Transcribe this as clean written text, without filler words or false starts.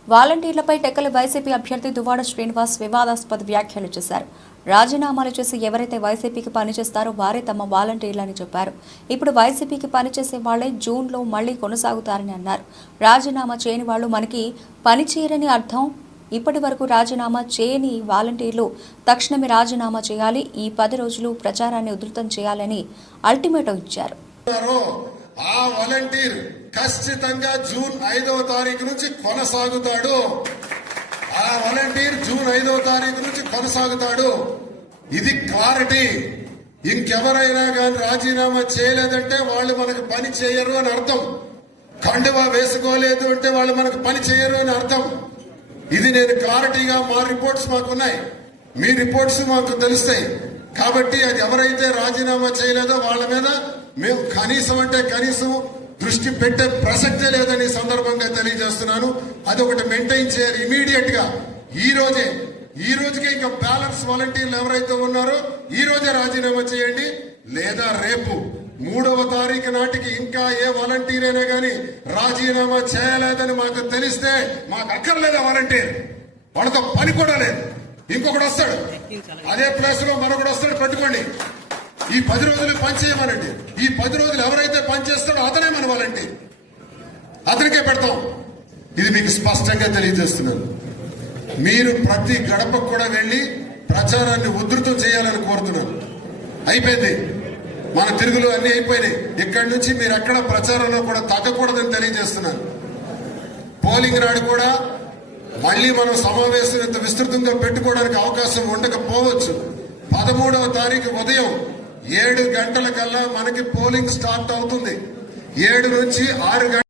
వాలంటీర్లపై Tekkali YCP అభ్యర్థి దువ్వాడ శ్రీనివాస్ వివాదాస్పద వ్యాఖ్యలు చేశారు. రాజీనామాలు చేసి ఎవరైతే వైసీపీకి పనిచేస్తారో వారే తమ వాలంటీర్లని చెప్పారు. ఇప్పుడు వైసీపీకి పనిచేసే వాళ్లే జూన్లో మళ్లీ కొనసాగుతారని అన్నారు. రాజీనామా చేయని వాళ్లు మనకి పనిచేయరని అర్థం. ఇప్పటి వరకు రాజీనామా చేయని వాలంటీర్లు తక్షణమే రాజీనామా చేయాలి. ఈ 10 రోజులు ప్రచారాన్ని ఉధృతం చేయాలని అల్టిమేటం ఇచ్చారు. ఆ వాలంటీర్ ఖచ్చితంగా జూన్ 5వ తారీఖు నుంచి కొనసాగుతాడు. ఆ వాలంటీర్ జూన్ 5వ తారీఖు నుంచి కొనసాగుతాడు. ఇది క్లారిటీ. ఇంకెవరైనా కానీ రాజీనామా చేయలేదంటే వాళ్ళు మనకు పని చేయరు అని అర్థం. కండువా వేసుకోలేదు అంటే వాళ్ళు మనకు పని చేయరు అని అర్థం. ఇది నేను క్లారిటీగా మా రిపోర్ట్స్ మాకున్నాయి, మీ రిపోర్ట్స్ మాకు తెలుస్తాయి. కాబట్టి అది ఎవరైతే రాజీనామా చేయలేదో వాళ్ళ మీద మేము కనీసం దృష్టి పెట్టే ప్రసక్తే లేదని సందర్భంగా తెలియజేస్తున్నాను. అదొకటి మెయింటైన్ చేయాలి ఇమీడియట్ గా. ఈ రోజుకే ఇంకా బ్యాలెన్స్ వాలంటీర్లు ఎవరైతే ఉన్నారో ఈ రోజే రాజీనామా చేయండి. లేదా రేపు 3వ తారీఖు నాటికి ఇంకా ఏ వాలంటీర్ అయినా కానీ రాజీనామా చేయలేదని మాకు తెలిస్తే మాకు అక్కర్లేదా వాలంటీర్? వాళ్ళతో పని కూడా లేదు. ఇంకొకటి వస్తాడు, అదే ప్లేస్ లో మరొకటి వస్తాడు, పెట్టుకోండి. ఈ 10 రోజులు పనిచేయమనండి. ఈ 10 రోజులు ఎవరైతే పనిచేస్తాడో అతనే మన వాలంటీర్, అతనికే పెడతాం. ఇది మీకు స్పష్టంగా తెలియజేస్తున్నాను. మీరు ప్రతి గడపకు కూడా వెళ్లి ప్రచారాన్ని ఉధృతం చేయాలని కోరుతున్నాను. అయిపోయింది, మన తిరుగులు అన్ని అయిపోయినాయి. ఇక్కడి నుంచి మీరు ఎక్కడ ప్రచారంలో కూడా తగ్గకూడదని తెలియజేస్తున్నాను. పోలింగ్ నాడు కూడా మళ్లీ మనం సమావేశం ఇంత విస్తృతంగా పెట్టుకోవడానికి అవకాశం ఉండకపోవచ్చు. 13వ తారీఖు ఉదయం 7 గంటల కల్లా మనకి పోలింగ్ స్టార్ట్ అవుతుంది. 7 నుంచి 6 గంటల